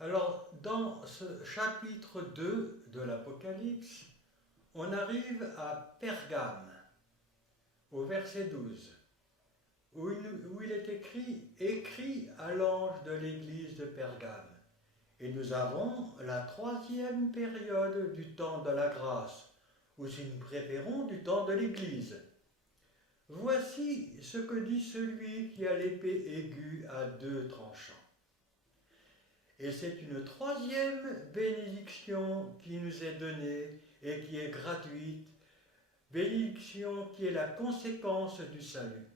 Alors, dans ce chapitre 2 de l'Apocalypse, on arrive à Pergame, au verset 12, où il est écrit à l'ange de l'église de Pergame. Et nous avons la troisième période du temps de la grâce, ou si nous préférons, du temps de l'église. Voici ce que dit celui qui a l'épée aiguë à deux tranchants. Et c'est une troisième bénédiction qui nous est donnée et qui est gratuite, bénédiction qui est la conséquence du salut.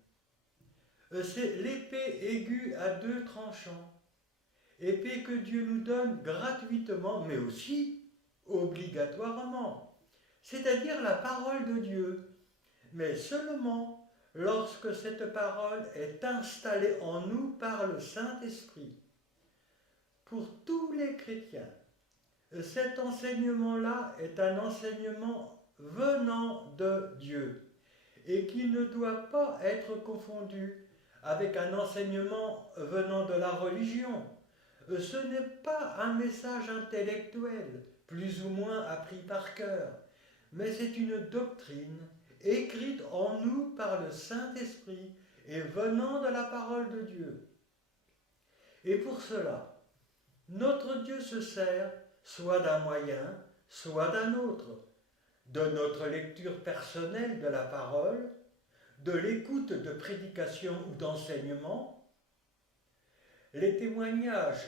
C'est l'épée aiguë à deux tranchants, épée que Dieu nous donne gratuitement, mais aussi obligatoirement, c'est-à-dire la parole de Dieu, mais seulement lorsque cette parole est installée en nous par le Saint-Esprit. Pour tous les chrétiens, cet enseignement-là est un enseignement venant de Dieu et qui ne doit pas être confondu avec un enseignement venant de la religion. Ce n'est pas un message intellectuel, plus ou moins appris par cœur, mais c'est une doctrine écrite en nous par le Saint-Esprit et venant de la parole de Dieu. Et pour cela, notre Dieu se sert soit d'un moyen, soit d'un autre, de notre lecture personnelle de la parole, de l'écoute de prédication ou d'enseignement, les témoignages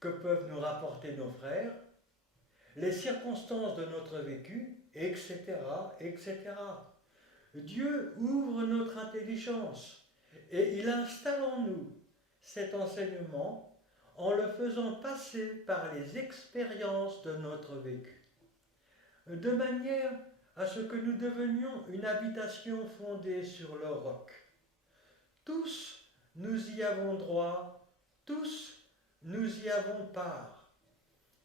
que peuvent nous rapporter nos frères, les circonstances de notre vécu, etc., etc. Dieu ouvre notre intelligence et il installe en nous cet enseignement en le faisant passer par les expériences de notre vécu, de manière à ce que nous devenions une habitation fondée sur le roc. Tous nous y avons droit, tous nous y avons part,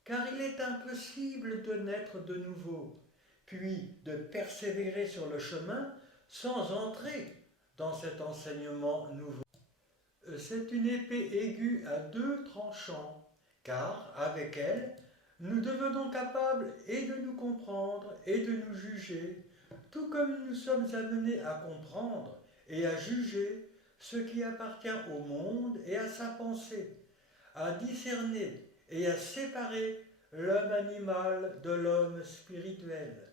car il est impossible de naître de nouveau, puis de persévérer sur le chemin sans entrer dans cet enseignement nouveau. C'est une épée aiguë à deux tranchants, car avec elle, nous devenons capables et de nous comprendre et de nous juger, tout comme nous sommes amenés à comprendre et à juger ce qui appartient au monde et à sa pensée, à discerner et à séparer l'homme animal de l'homme spirituel.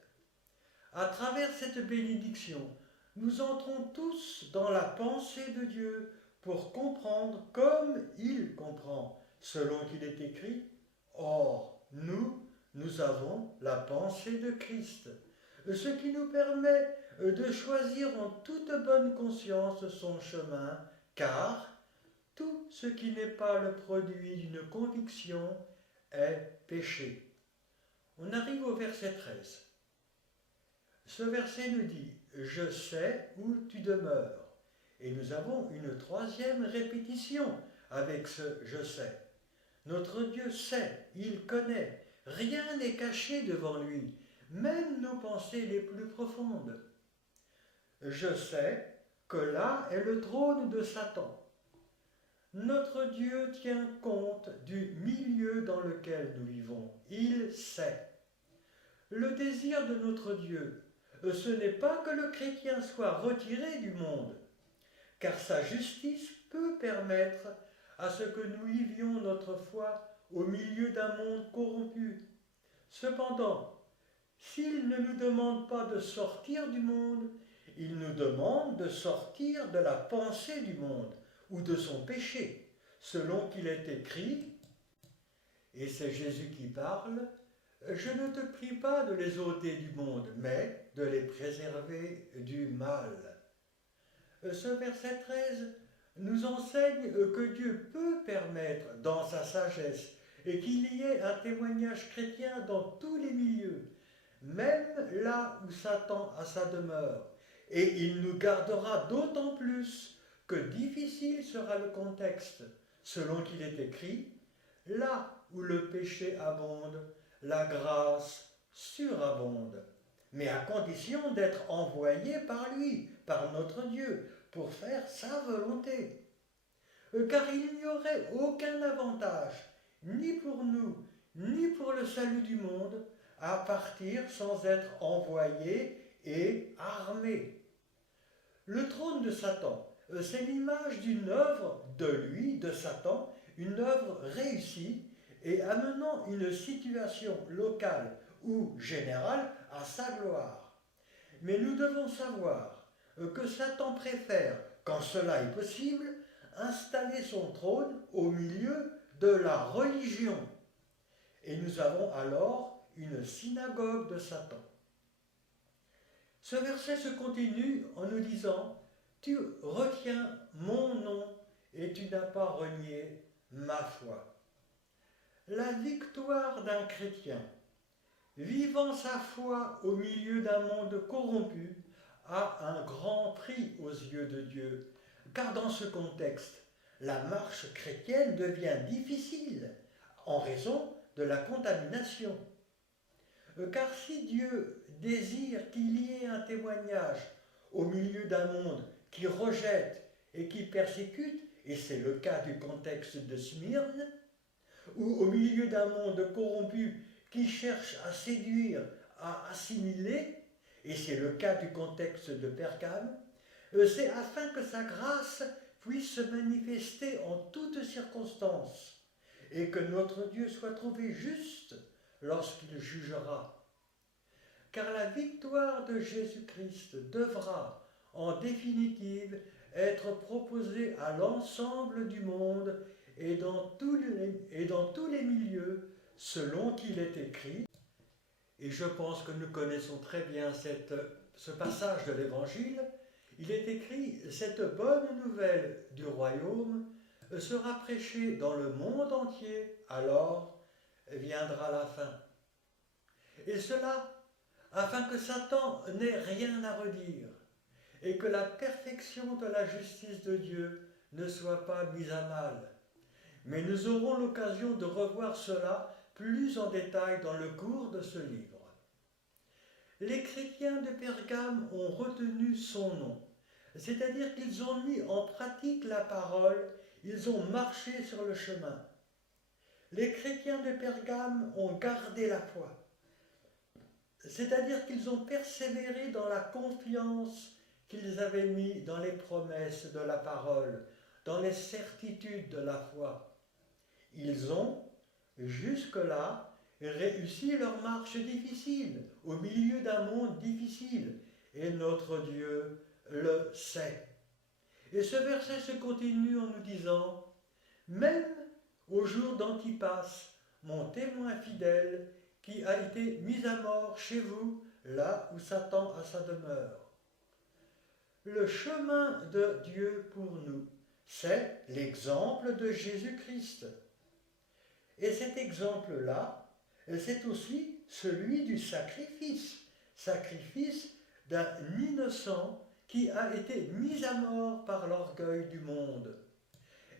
À travers cette bénédiction, nous entrons tous dans la pensée de Dieu pour comprendre comme il comprend, selon qu'il est écrit. Or, nous avons la pensée de Christ, ce qui nous permet de choisir en toute bonne conscience son chemin, car tout ce qui n'est pas le produit d'une conviction est péché. On arrive au verset 13. Ce verset nous dit « Je sais où tu demeures ». Et nous avons une troisième répétition avec ce « je sais ». Notre Dieu sait, il connaît, rien n'est caché devant lui, même nos pensées les plus profondes. Je sais que là est le trône de Satan. Notre Dieu tient compte du milieu dans lequel nous vivons. Il sait. Le désir de notre Dieu, ce n'est pas que le chrétien soit retiré du monde, car sa justice peut permettre à ce que nous vivions notre foi au milieu d'un monde corrompu. Cependant, s'il ne nous demande pas de sortir du monde, il nous demande de sortir de la pensée du monde ou de son péché, selon qu'il est écrit, et c'est Jésus qui parle, « Je ne te prie pas de les ôter du monde, mais de les préserver du mal. » Ce verset 13 nous enseigne que Dieu peut permettre dans sa sagesse et qu'il y ait un témoignage chrétien dans tous les milieux, même là où Satan a sa demeure. Et il nous gardera d'autant plus que difficile sera le contexte, selon qu'il est écrit, « Là où le péché abonde, la grâce surabonde ». Mais à condition d'être envoyé par lui, par notre Dieu, pour faire sa volonté. Car il n'y aurait aucun avantage ni pour nous, ni pour le salut du monde, à partir sans être envoyé et armé. Le trône de Satan, c'est l'image d'une œuvre de lui, de Satan, une œuvre réussie et amenant une situation locale ou générale à sa gloire. Mais nous devons savoir que Satan préfère, quand cela est possible, installer son trône au milieu de la religion. Et nous avons alors une synagogue de Satan. Ce verset se continue en nous disant « Tu retiens mon nom et tu n'as pas renié ma foi ». La victoire d'un chrétien, vivant sa foi au milieu d'un monde corrompu, a un grand prix aux yeux de Dieu, car dans ce contexte, la marche chrétienne devient difficile en raison de la contamination. Car si Dieu désire qu'il y ait un témoignage au milieu d'un monde qui rejette et qui persécute, et c'est le cas du contexte de Smyrne, ou au milieu d'un monde corrompu qui cherche à séduire, à assimiler, et c'est le cas du contexte de Pergame, c'est afin que sa grâce puisse se manifester en toutes circonstances, et que notre Dieu soit trouvé juste lorsqu'il jugera. Car la victoire de Jésus-Christ devra, en définitive, être proposée à l'ensemble du monde et dans tous les milieux, selon qu'il est écrit. Et je pense que nous connaissons très bien ce passage de l'Évangile. Il est écrit « Cette bonne nouvelle du royaume sera prêchée dans le monde entier, alors viendra la fin. » Et cela, afin que Satan n'ait rien à redire, et que la perfection de la justice de Dieu ne soit pas mise à mal. Mais nous aurons l'occasion de revoir cela plus en détail dans le cours de ce livre. Les chrétiens de Pergame ont retenu son nom, c'est-à-dire qu'ils ont mis en pratique la parole, ils ont marché sur le chemin. Les chrétiens de Pergame ont gardé la foi, c'est-à-dire qu'ils ont persévéré dans la confiance qu'ils avaient mis dans les promesses de la parole, dans les certitudes de la foi. Ils ont, jusque-là, réussi leur marche difficile, au milieu d'un monde difficile, et notre Dieu le sait. Et ce verset se continue en nous disant « Même au jour d'Antipas, mon témoin fidèle, qui a été mis à mort chez vous, là où Satan a sa demeure. » Le chemin de Dieu pour nous, c'est l'exemple de Jésus-Christ. Et cet exemple-là, c'est aussi celui du sacrifice d'un innocent qui a été mis à mort par l'orgueil du monde.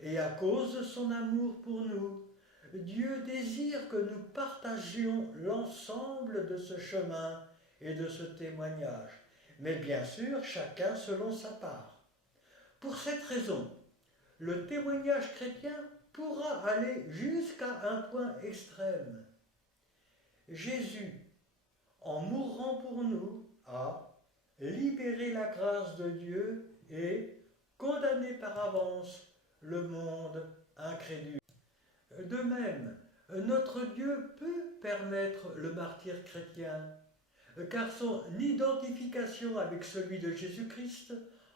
Et à cause de son amour pour nous, Dieu désire que nous partagions l'ensemble de ce chemin et de ce témoignage, mais bien sûr chacun selon sa part. Pour cette raison, le témoignage chrétien pourra aller jusqu'à un point extrême. Jésus, en mourant pour nous, a libéré la grâce de Dieu et condamné par avance le monde incrédule. De même, notre Dieu peut permettre le martyre chrétien, car son identification avec celui de Jésus-Christ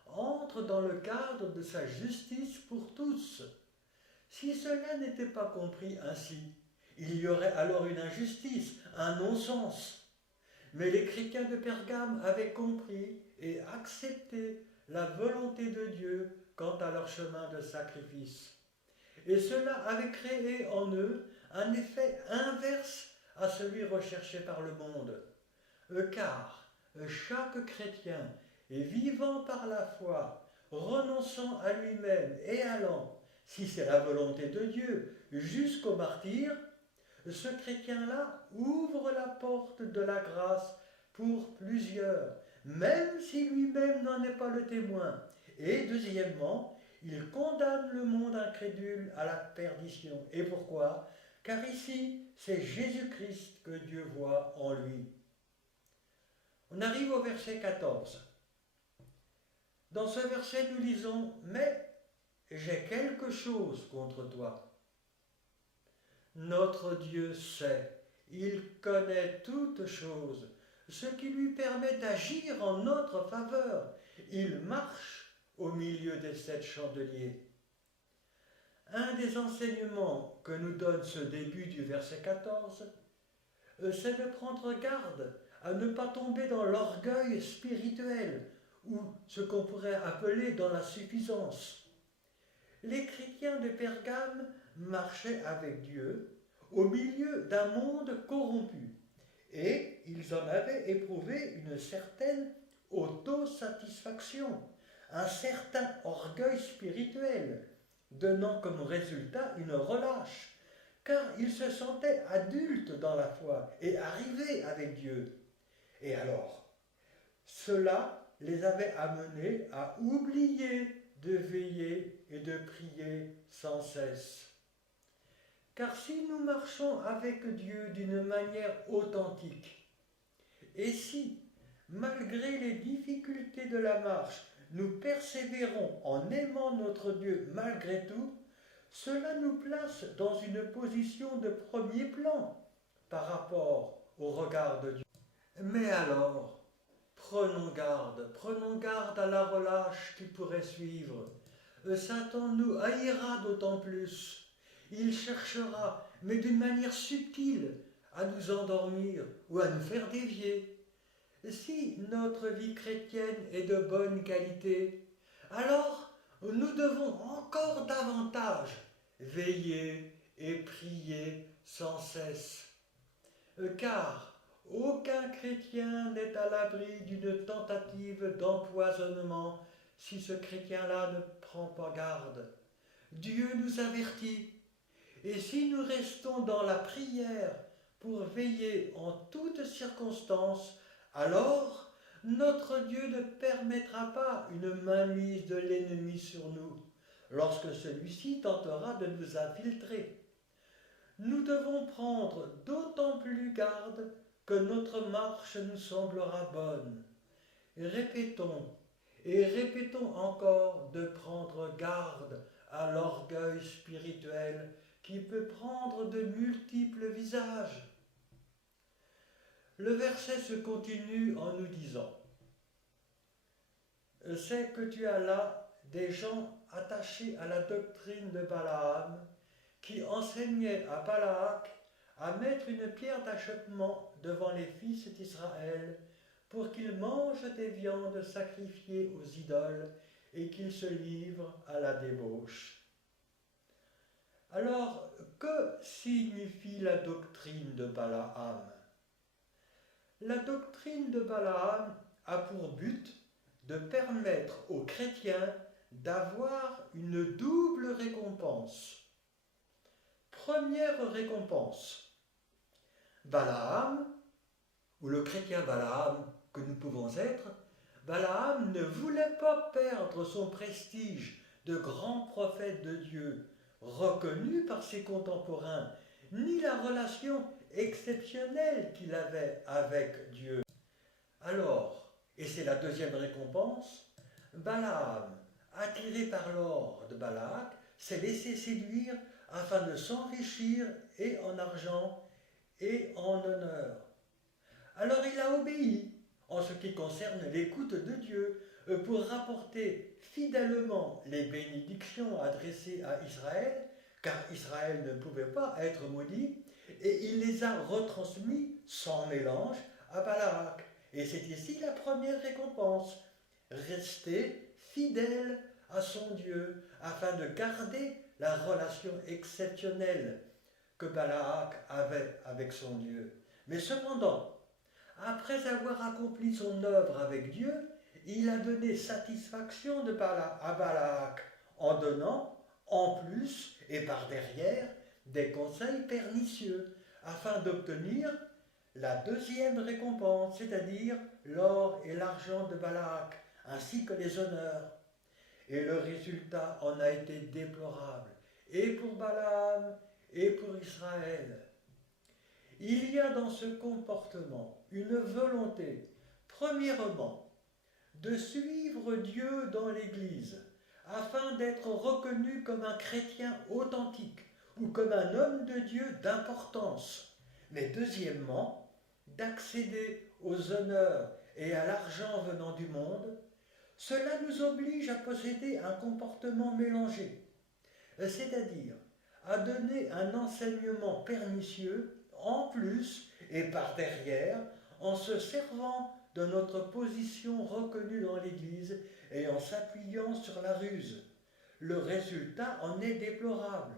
entre dans le cadre de sa justice pour tous. Si cela n'était pas compris ainsi, il y aurait alors une injustice, un non-sens. Mais les chrétiens de Pergame avaient compris et accepté la volonté de Dieu quant à leur chemin de sacrifice. Et cela avait créé en eux un effet inverse à celui recherché par le monde. Car chaque chrétien, vivant par la foi, renonçant à lui-même et allant, si c'est la volonté de Dieu, jusqu'au martyre, ce chrétien-là ouvre la porte de la grâce pour plusieurs, même si lui-même n'en est pas le témoin. Et deuxièmement, il condamne le monde incrédule à la perdition. Et pourquoi ? car ici, c'est Jésus-Christ que Dieu voit en lui. On arrive au verset 14. Dans ce verset, nous lisons « Mais j'ai quelque chose contre toi. » Notre Dieu sait, il connaît toutes choses, ce qui lui permet d'agir en notre faveur. Il marche au milieu des 7 chandeliers. Un des enseignements que nous donne ce début du verset 14, c'est de prendre garde à ne pas tomber dans l'orgueil spirituel, ou ce qu'on pourrait appeler dans la suffisance. Les chrétiens de Pergame marchaient avec Dieu au milieu d'un monde corrompu, et ils en avaient éprouvé une certaine autosatisfaction, un certain orgueil spirituel, donnant comme résultat une relâche, car ils se sentaient adultes dans la foi et arrivés avec Dieu. Et alors, cela les avait amenés à oublier de veiller et de prier sans cesse. Car si nous marchons avec Dieu d'une manière authentique, et si, malgré les difficultés de la marche, nous persévérons en aimant notre Dieu malgré tout, cela nous place dans une position de premier plan par rapport au regard de Dieu. Mais alors, prenons garde à la relâche qui pourrait suivre. Satan nous haïra d'autant plus. Il cherchera, mais d'une manière subtile, à nous endormir ou à nous faire dévier. Si notre vie chrétienne est de bonne qualité, alors nous devons encore davantage veiller et prier sans cesse. Car aucun chrétien n'est à l'abri d'une tentative d'empoisonnement si ce chrétien-là ne prend pas garde. Dieu nous avertit. Et si nous restons dans la prière pour veiller en toutes circonstances, alors notre Dieu ne permettra pas une mainmise de l'ennemi sur nous, lorsque celui-ci tentera de nous infiltrer. Nous devons prendre d'autant plus garde que notre marche nous semblera bonne. Répétons et répétons encore de prendre garde à l'orgueil spirituel qui peut prendre de multiples visages. Le verset se continue en nous disant « C'est que tu as là des gens attachés à la doctrine de Balaam, qui enseignait à Balak à mettre une pierre d'achoppement devant les fils d'Israël pour qu'ils mangent des viandes sacrifiées aux idoles et qu'ils se livrent à la débauche. » Alors, que signifie la doctrine de Balaam? La doctrine de Balaam a pour but de permettre aux chrétiens d'avoir une double récompense. Première récompense, Balaam, ou le chrétien Balaam que nous pouvons être, Balaam ne voulait pas perdre son prestige de grand prophète de Dieu, reconnu par ses contemporains, ni la relation exceptionnelle qu'il avait avec Dieu. Alors, et c'est la deuxième récompense, Balaam, attiré par l'or de Balak, s'est laissé séduire afin de s'enrichir et en argent et en honneur. Alors il a obéi en ce qui concerne l'écoute de Dieu pour rapporter fidèlement les bénédictions adressées à Israël, car Israël ne pouvait pas être maudit, et il les a retransmis sans mélange à Balak. Et c'est ici la première récompense, rester fidèle à son Dieu, afin de garder la relation exceptionnelle que Balak avait avec son Dieu. Mais cependant, après avoir accompli son œuvre avec Dieu, il a donné satisfaction à Balak en donnant, en plus et par derrière, des conseils pernicieux, afin d'obtenir la deuxième récompense, c'est-à-dire l'or et l'argent de Balak, ainsi que les honneurs. Et le résultat en a été déplorable, et pour Balaam, et pour d'Israël. Il y a dans ce comportement une volonté, premièrement, de suivre Dieu dans l'Église, afin d'être reconnu comme un chrétien authentique ou comme un homme de Dieu d'importance. Mais deuxièmement, d'accéder aux honneurs et à l'argent venant du monde. Cela nous oblige à posséder un comportement mélangé, c'est-à-dire à donner un enseignement pernicieux en plus et par derrière, en se servant de notre position reconnue dans l'Église et en s'appuyant sur la ruse. Le résultat en est déplorable.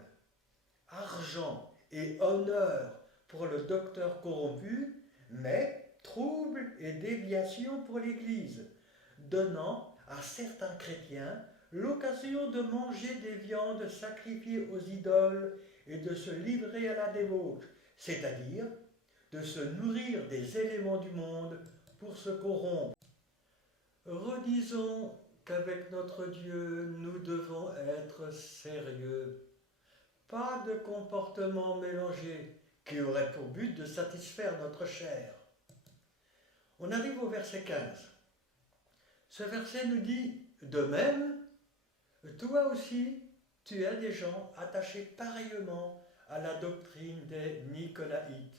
Argent et honneur pour le docteur corrompu, mais trouble et déviation pour l'Église, donnant à certains chrétiens l'occasion de manger des viandes sacrifiées aux idoles et de se livrer à la débauche, c'est-à-dire de se nourrir des éléments du monde pour se corrompre. Redisons qu'avec notre Dieu, nous devons être sérieux. Pas de comportement mélangé qui aurait pour but de satisfaire notre chair. On arrive au verset 15. Ce verset nous dit, de même, toi aussi, tu as des gens attachés pareillement à la doctrine des Nicolaïtes.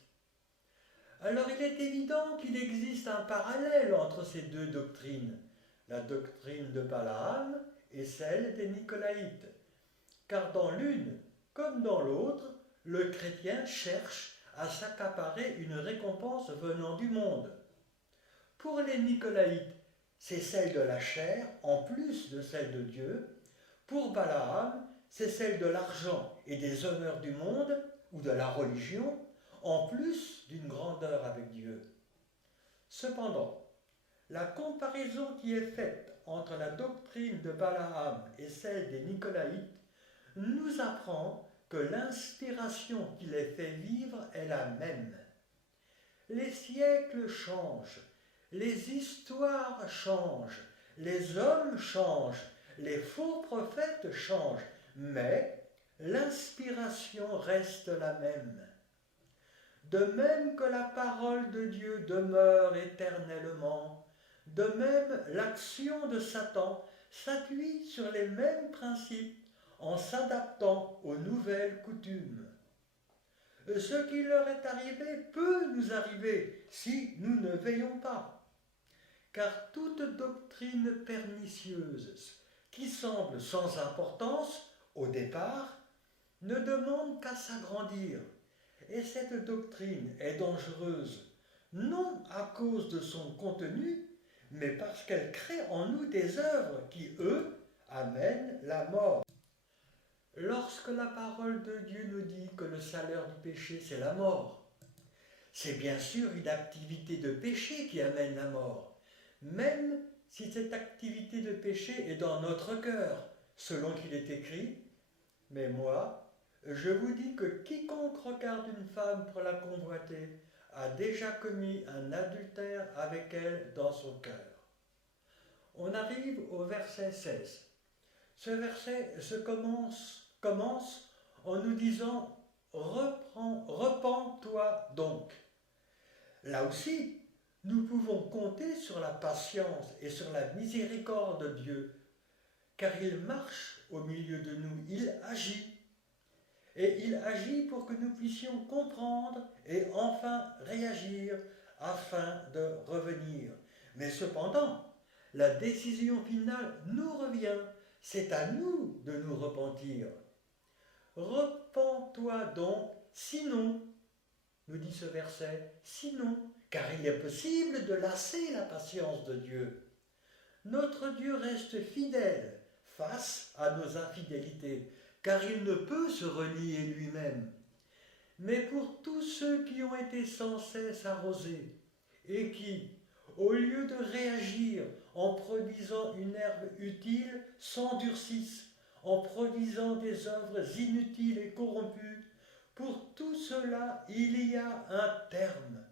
Alors il est évident qu'il existe un parallèle entre ces deux doctrines, la doctrine de Balaam et celle des Nicolaïtes, car dans l'une comme dans l'autre, le chrétien cherche à s'accaparer une récompense venant du monde. Pour les Nicolaïtes, c'est celle de la chair en plus de celle de Dieu. Pour Balaam, c'est celle de l'argent et des honneurs du monde ou de la religion, en plus d'une grandeur avec Dieu. Cependant, la comparaison qui est faite entre la doctrine de Balaam et celle des Nicolaïtes nous apprend que l'inspiration qui les fait vivre est la même. Les siècles changent, les histoires changent, les hommes changent, les faux prophètes changent, mais l'inspiration reste la même. De même que la parole de Dieu demeure éternellement, de même l'action de Satan s'appuie sur les mêmes principes en s'adaptant aux nouvelles coutumes. Ce qui leur est arrivé peut nous arriver si nous ne veillons pas. Car toute doctrine pernicieuse qui semble sans importance au départ ne demande qu'à s'agrandir. Et cette doctrine est dangereuse, non à cause de son contenu, mais parce qu'elle crée en nous des œuvres qui, eux, amènent la mort. Lorsque la parole de Dieu nous dit que le salaire du péché, c'est la mort, c'est bien sûr une activité de péché qui amène la mort, même si cette activité de péché est dans notre cœur, selon qu'il est écrit « Mais moi, je vous dis que quiconque regarde une femme pour la convoiter a déjà commis un adultère avec elle dans son cœur. » On arrive au verset 16. Ce verset commence en nous disant « Repens-toi donc ». Là aussi, nous pouvons compter sur la patience et sur la miséricorde de Dieu, car il marche au milieu de nous, il agit. Et il agit pour que nous puissions comprendre et enfin réagir afin de revenir. Mais cependant, la décision finale nous revient. C'est à nous de nous repentir. Repens-toi donc, sinon, nous dit ce verset, sinon, car il est possible de lasser la patience de Dieu. Notre Dieu reste fidèle face à nos infidélités, car il ne peut se renier lui-même. Mais pour tous ceux qui ont été sans cesse arrosés et qui, au lieu de réagir en produisant une herbe utile, s'endurcissent, en produisant des œuvres inutiles et corrompues, pour tout cela il y a un terme,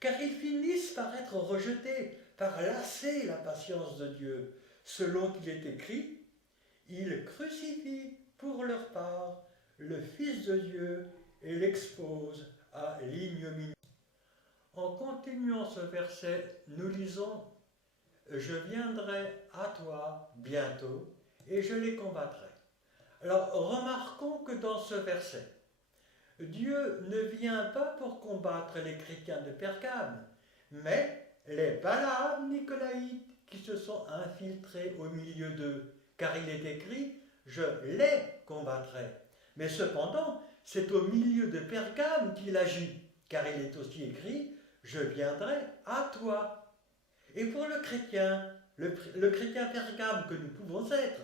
car ils finissent par être rejetés, par lasser la patience de Dieu, selon qu'il est écrit, ils crucifient pour leur part le Fils de Dieu et l'expose à l'ignominie. En continuant ce verset, nous lisons « Je viendrai à toi bientôt et je les combattrai ». Alors remarquons que dans ce verset, Dieu ne vient pas pour combattre les chrétiens de Pergame, mais les Balaam nicolaïtes qui se sont infiltrés au milieu d'eux, car il est écrit « Je les combattrai ». Mais cependant, c'est au milieu de Pergame qu'il agit, car il est aussi écrit « Je viendrai à toi ». Et pour le chrétien Pergame que nous pouvons être,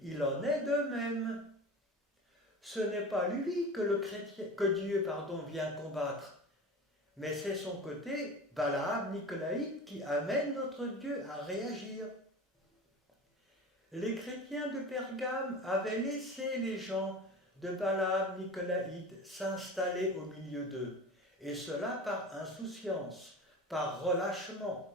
il en est de même. Ce n'est pas lui que Dieu vient combattre, mais c'est son côté Balaam nicolaïte qui amène notre Dieu à réagir. Les chrétiens de Pergame avaient laissé les gens de Balaam nicolaïte s'installer au milieu d'eux, et cela par insouciance, par relâchement.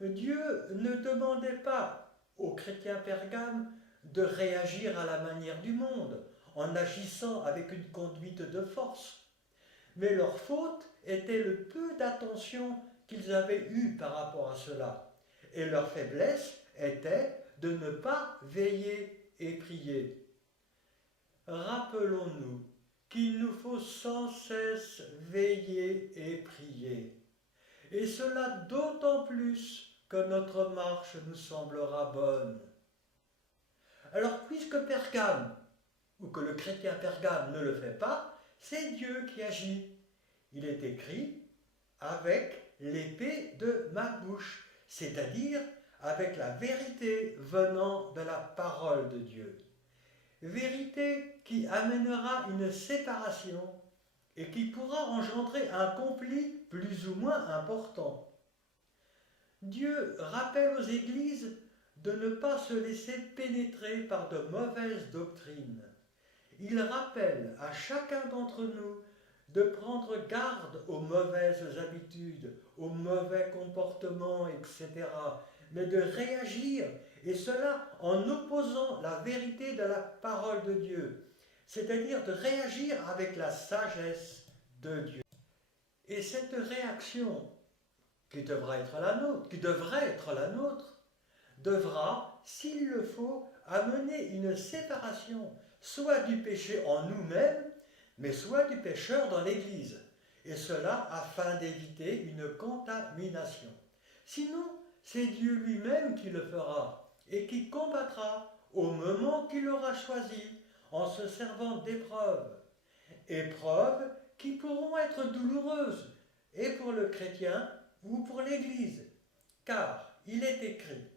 Dieu ne demandait pas aux chrétiens Pergame de réagir à la manière du monde, en agissant avec une conduite de force. Mais leur faute était le peu d'attention qu'ils avaient eu par rapport à cela. Et leur faiblesse était de ne pas veiller et prier. Rappelons-nous qu'il nous faut sans cesse veiller et prier. Et cela d'autant plus que notre marche nous semblera bonne. Alors, puisque Pergame, ou que le chrétien Pergame ne le fait pas, c'est Dieu qui agit. Il est écrit « avec l'épée de ma bouche », c'est-à-dire avec la vérité venant de la parole de Dieu. Vérité qui amènera une séparation et qui pourra engendrer un conflit plus ou moins important. Dieu rappelle aux églises de ne pas se laisser pénétrer par de mauvaises doctrines. Il rappelle à chacun d'entre nous de prendre garde aux mauvaises habitudes, aux mauvais comportements, etc., mais de réagir, et cela en opposant la vérité de la parole de Dieu, c'est-à-dire de réagir avec la sagesse de Dieu. Et cette réaction qui devrait être la nôtre, devra, s'il le faut, amener une séparation, soit du péché en nous-mêmes, mais soit du pécheur dans l'Église, et cela afin d'éviter une contamination. Sinon, c'est Dieu lui-même qui le fera, et qui combattra au moment qu'il aura choisi, en se servant d'épreuves. Épreuves qui pourront être douloureuses, et pour le chrétien ou pour l'Église, car il est écrit,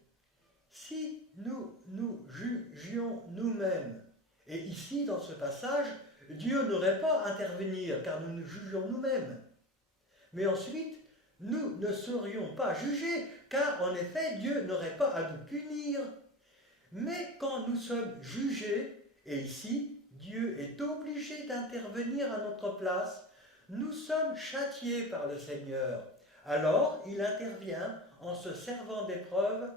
si nous nous jugions nous-mêmes, et ici dans ce passage, Dieu n'aurait pas à intervenir car nous nous jugeons nous-mêmes. Mais ensuite, nous ne serions pas jugés car en effet Dieu n'aurait pas à nous punir. Mais quand nous sommes jugés, et ici Dieu est obligé d'intervenir à notre place, nous sommes châtiés par le Seigneur. Alors il intervient en se servant d'épreuves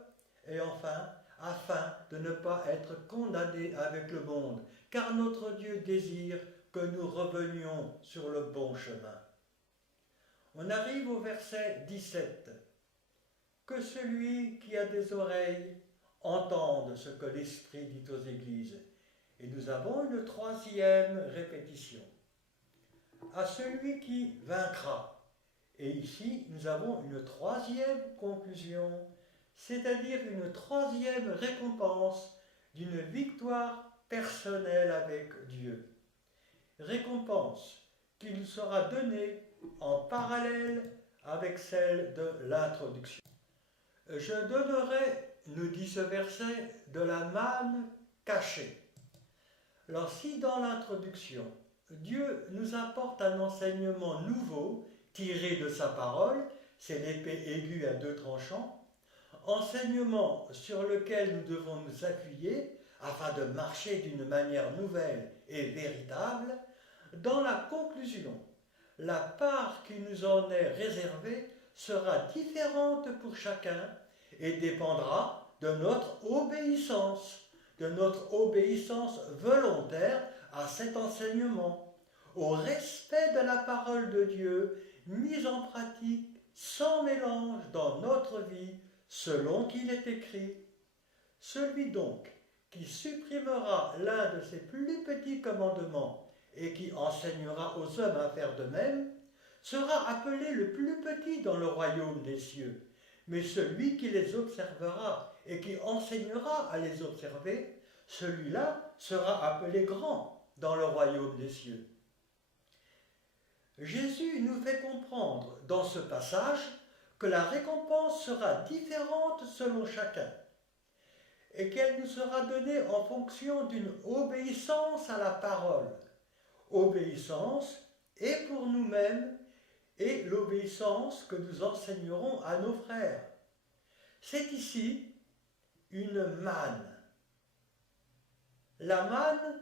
et enfin afin de ne pas être condamnés avec le monde, car notre Dieu désire que nous revenions sur le bon chemin. On arrive au verset 17. Que celui qui a des oreilles entende ce que l'Esprit dit aux églises. Et nous avons une troisième répétition. À celui qui vaincra. Et ici, nous avons une troisième conclusion, c'est-à-dire une troisième récompense d'une victoire personnelle avec Dieu. Récompense qui nous sera donnée en parallèle avec celle de l'introduction. Je donnerai, nous dit ce verset, de la manne cachée. Alors si dans l'introduction, Dieu nous apporte un enseignement nouveau tiré de sa parole, c'est l'épée aiguë à deux tranchants, enseignement sur lequel nous devons nous appuyer afin de marcher d'une manière nouvelle et véritable, dans la conclusion, la part qui nous en est réservée sera différente pour chacun et dépendra de notre obéissance volontaire à cet enseignement, au respect de la parole de Dieu, mise en pratique sans mélange dans notre vie, selon qu'il est écrit. Celui donc qui supprimera l'un de ces plus petits commandements et qui enseignera aux hommes à faire de même, sera appelé le plus petit dans le royaume des cieux. Mais celui qui les observera et qui enseignera à les observer, celui-là sera appelé grand dans le royaume des cieux. Jésus nous fait comprendre dans ce passage que la récompense sera différente selon chacun et qu'elle nous sera donnée en fonction d'une obéissance à la parole. Obéissance et pour nous-mêmes et l'obéissance que nous enseignerons à nos frères. C'est ici une manne. La manne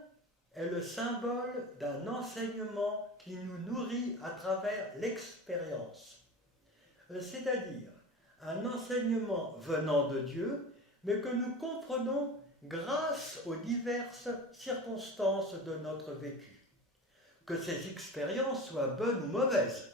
est le symbole d'un enseignement qui nous nourrit à travers l'expérience. C'est-à-dire un enseignement venant de Dieu, mais que nous comprenons grâce aux diverses circonstances de notre vécu. Que ces expériences soient bonnes ou mauvaises.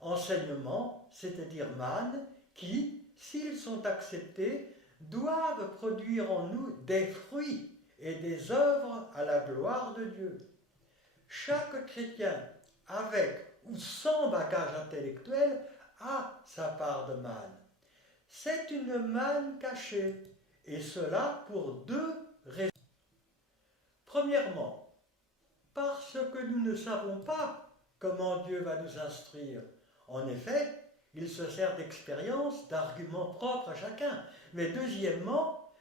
Enseignement, c'est-à-dire manne, qui, s'ils sont acceptés, doivent produire en nous des fruits et des œuvres à la gloire de Dieu. Chaque chrétien, avec ou sans bagage intellectuel, a sa part de manne. C'est une manne cachée, et cela pour deux raisons. Premièrement, parce que nous ne savons pas comment Dieu va nous instruire. En effet, il se sert d'expérience, d'arguments propres à chacun. Mais deuxièmement,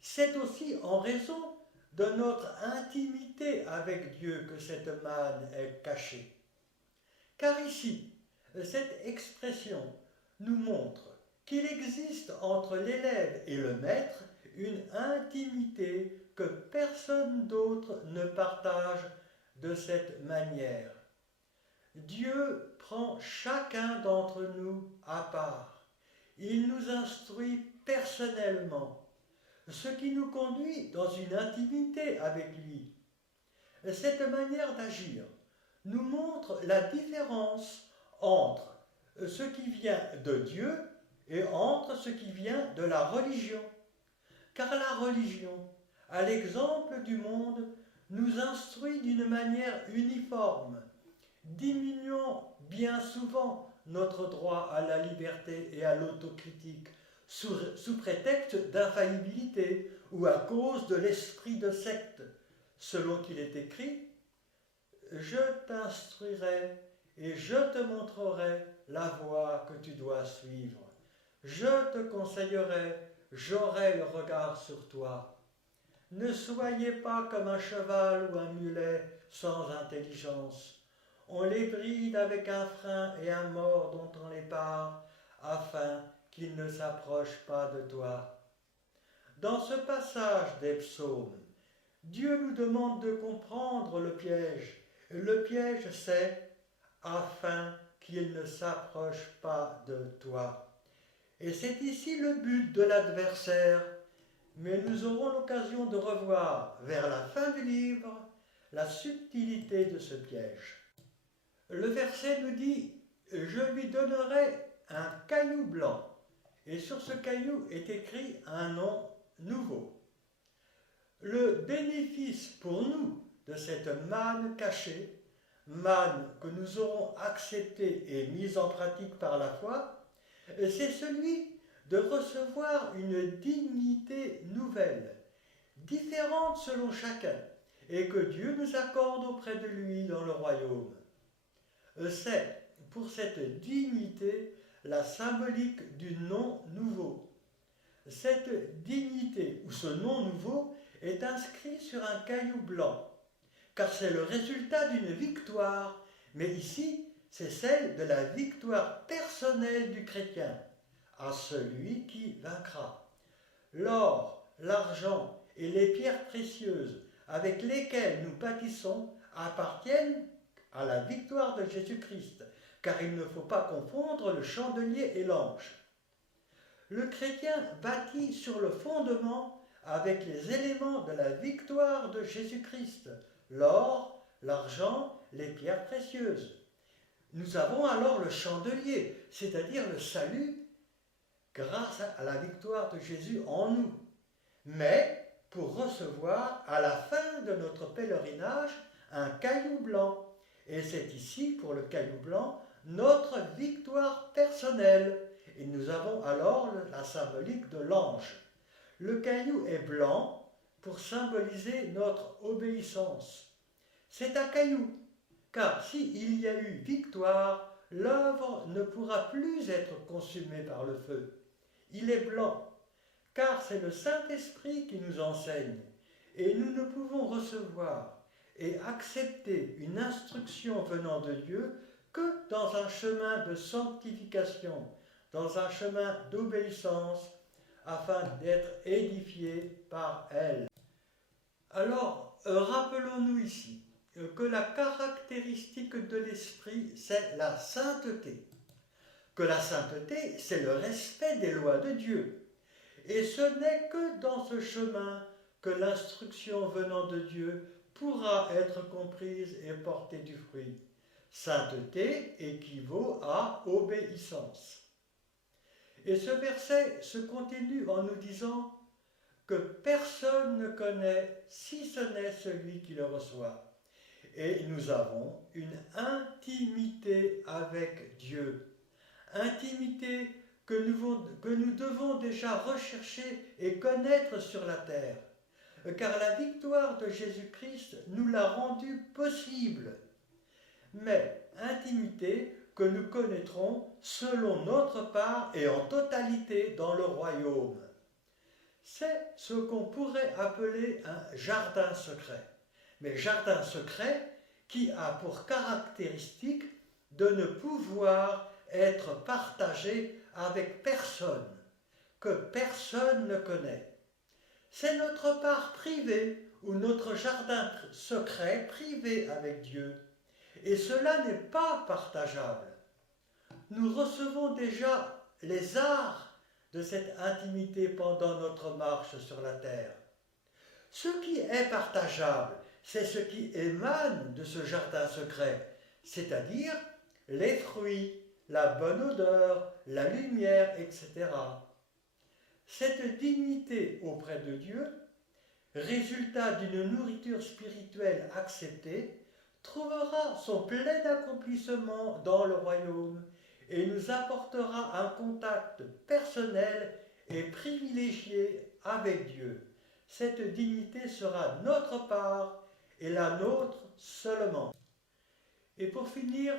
c'est aussi en raison de notre intimité avec Dieu que cette manne est cachée. Car ici, cette expression nous montre qu'il existe entre l'élève et le maître une intimité que personne d'autre ne partage de cette manière. Dieu prend chacun d'entre nous à part. Il nous instruit personnellement, ce qui nous conduit dans une intimité avec lui. Cette manière d'agir nous montre la différence entre ce qui vient de Dieu et entre ce qui vient de la religion. Car la religion, à l'exemple du monde, nous instruit d'une manière uniforme, diminuant bien souvent notre droit à la liberté et à l'autocritique, sous prétexte d'infaillibilité ou à cause de l'esprit de secte, selon qu'il est écrit « Je t'instruirai et je te montrerai la voie que tu dois suivre. Je te conseillerai, j'aurai le regard sur toi. Ne soyez pas comme un cheval ou un mulet sans intelligence. On les bride avec un frein et un mors dont on les pare, afin qu'ils ne s'approchent pas de toi. » Dans ce passage des psaumes, Dieu nous demande de comprendre le piège. Le piège, c'est « afin qu'ils ne s'approchent pas de toi ». Et c'est ici le but de l'adversaire. Mais nous aurons l'occasion de revoir, vers la fin du livre, la subtilité de ce piège. Le verset nous dit « Je lui donnerai un caillou blanc » et sur ce caillou est écrit un nom nouveau. Le bénéfice pour nous de cette manne cachée, manne que nous aurons acceptée et mise en pratique par la foi, c'est celui de recevoir une dignité nouvelle, différente selon chacun, et que Dieu nous accorde auprès de lui dans le royaume. C'est pour cette dignité la symbolique du nom nouveau. Cette dignité, ou ce nom nouveau, est inscrit sur un caillou blanc, car c'est le résultat d'une victoire, mais ici, c'est celle de la victoire personnelle du chrétien, à celui qui vaincra. L'or, l'argent et les pierres précieuses avec lesquelles nous bâtissons appartiennent à la victoire de Jésus-Christ, car il ne faut pas confondre le chandelier et l'ange. Le chrétien bâtit sur le fondement avec les éléments de la victoire de Jésus-Christ, l'or, l'argent les pierres précieuses. Nous avons alors le chandelier, c'est-à-dire le salut, grâce à la victoire de Jésus en nous. Mais pour recevoir à la fin de notre pèlerinage un caillou blanc. Et c'est ici, pour le caillou blanc, notre victoire personnelle. Et nous avons alors la symbolique de l'ange. Le caillou est blanc pour symboliser notre obéissance. C'est un caillou, car s'il y a eu victoire, l'œuvre ne pourra plus être consumée par le feu. Il est blanc, car c'est le Saint-Esprit qui nous enseigne, et nous ne pouvons recevoir et accepter une instruction venant de Dieu que dans un chemin de sanctification, dans un chemin d'obéissance, afin d'être édifiés par elle. Alors, rappelons-nous ici que la caractéristique de l'esprit, c'est la sainteté. Que la sainteté, c'est le respect des lois de Dieu. Et ce n'est que dans ce chemin que l'instruction venant de Dieu pourra être comprise et porter du fruit. Sainteté équivaut à obéissance. Et ce verset se continue en nous disant que personne ne connaît si ce n'est celui qui le reçoit. Et nous avons une intimité avec Dieu. Intimité que nous devons déjà rechercher et connaître sur la terre. Car la victoire de Jésus-Christ nous l'a rendue possible. Mais intimité que nous connaîtrons selon notre part et en totalité dans le royaume. C'est ce qu'on pourrait appeler un jardin secret. Mais jardin secret qui a pour caractéristique de ne pouvoir être partagé avec personne, que personne ne connaît. C'est notre part privée ou notre jardin secret privé avec Dieu. Et cela n'est pas partageable. Nous recevons déjà les arts de cette intimité pendant notre marche sur la terre. Ce qui est partageable, c'est ce qui émane de ce jardin secret, c'est-à-dire les fruits, la bonne odeur, la lumière, etc. Cette dignité auprès de Dieu, résultat d'une nourriture spirituelle acceptée, trouvera son plein accomplissement dans le royaume et nous apportera un contact personnel et privilégié avec Dieu. Cette dignité sera notre part et la nôtre seulement. Et pour finir,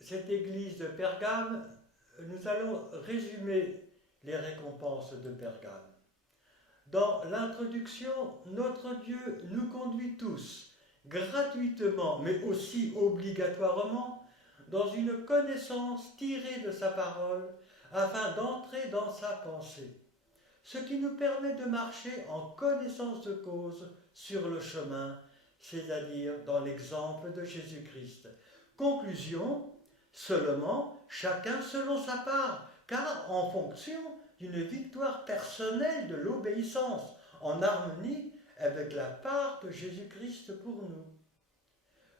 cette église de Pergame, nous allons résumer les récompenses de Pergame. Dans l'introduction, notre Dieu nous conduit tous, gratuitement, mais aussi obligatoirement, dans une connaissance tirée de sa parole, afin d'entrer dans sa pensée, ce qui nous permet de marcher en connaissance de cause sur le chemin, c'est-à-dire dans l'exemple de Jésus-Christ. Conclusion, seulement chacun selon sa part, car en fonction d'une victoire personnelle de l'obéissance, en harmonie avec la part de Jésus-Christ pour nous.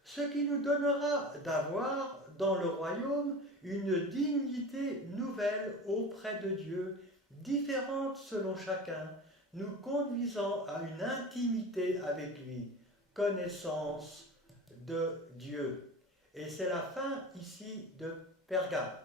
Ce qui nous donnera d'avoir dans le royaume une dignité nouvelle auprès de Dieu, différente selon chacun, nous conduisant à une intimité avec lui, connaissance de Dieu. Et c'est la fin ici de Pergame.